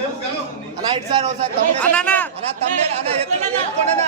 అన్న ఇటు సార్ ఒకసారి అన్న, అన్న. అన్న thumbnail, అన్న ఎత్తు- ఎత్తుకోండి అన్న.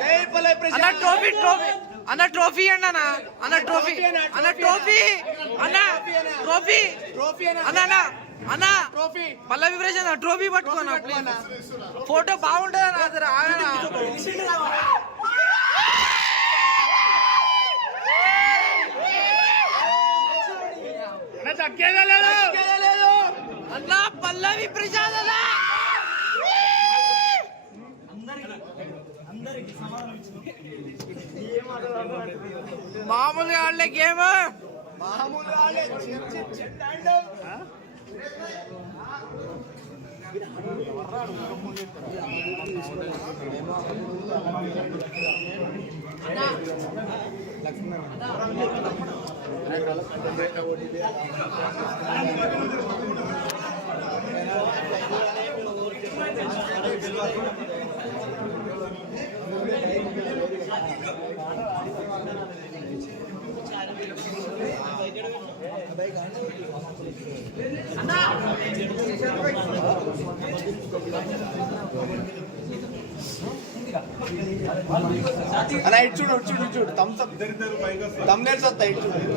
జై పల్లవి అన్న ప్రశాంత్. ట్రోఫీ ట్రోఫీ అన్న ట్రోఫీ అండి అన్న అన్న ట్రోఫీ అన్న ట్రోఫీ అన్న ట్రోఫీ ట్రోఫీ అన్న. అన్న ట్రోఫీ ట్రోఫీ పట్టుకోనా. ఫోటో బాగుంటుంది అన్న? లేదు. అన్న పల్లవి ప్రశాంత్ అన్న మామూలుగా ఆడలే గేమ్ మామూలు వాళ్ళే. అన్న ఇటు చూడు ఇటు చూడు చూడు. థమ్స్ అప్ thumbnails వస్తాయి ఇటు చూడు.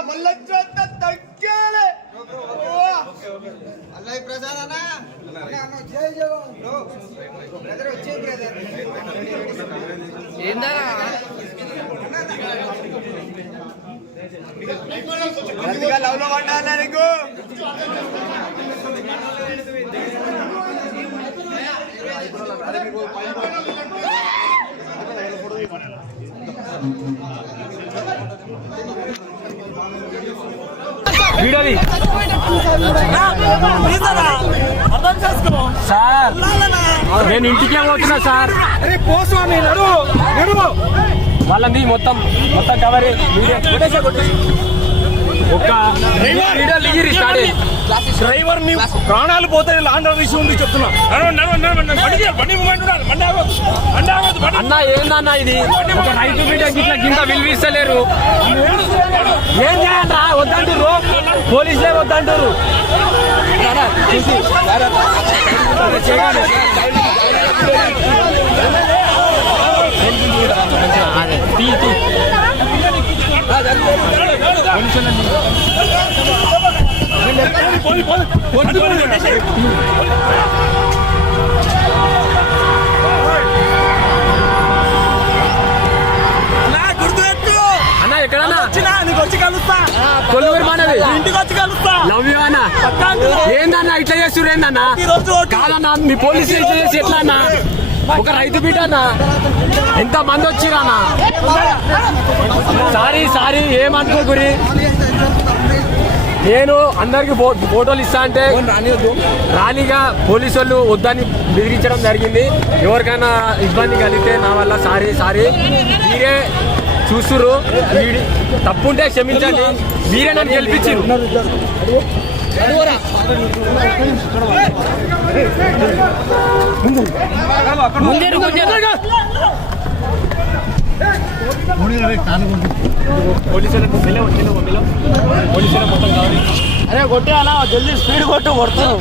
అంత తగ్గాలి. అల్లయ్య ప్రసాద్ అన్న. ఏందా? అందుకే లవ్లో పడ్డా అన్న నీకు సార్. నేను ఇంటికే పోతున్నా సార్? వాళ్ళని మొత్తం మొత్తం కవర్ వీడియో స్టార్ట్ డ్రైవర్ని ప్రాణాలు పోతాయి లాండ్ విషయం ఉంది చెప్తున్నా. అన్న ఏందన్న ఇది? ఒక రైతు బిడ్డ గిట్ల కింద విలువిస్తలేరు. ఏం చేయాలరా? వద్దంటారు పోలీసులే వద్దంటారు. పోయి, పోయి, లవ్ యూ అన్న. ఏందన్నా ఇట్లా చేస్తురు ఏందన్నా. కాదన్నా మీ పోలీసు ఇట్లా చేసి ఎట్లా అన్నా ఒక రైతు బిడ్డ అన్న ఎంత మంది వచ్చిరన్నా సారీ సారీ ఏమనుకోకురి నేను అందరికి ఫోటోలు ఇస్తా అంటే రాలీగా పోలీసు వాళ్ళు వద్దని బెదిరించడం జరిగింది. ఎవరికైనా ఇబ్బంది కలిగితే నా వల్ల సారీ సారీ. మీరే చూస్తురు వీడి తప్పుంటే క్షమించండి. మీరే నన్ను గెలిపించారు అరే కొట్టే అలా జల్దీ స్పీడ్ కొట్టు కొడుతున్నావు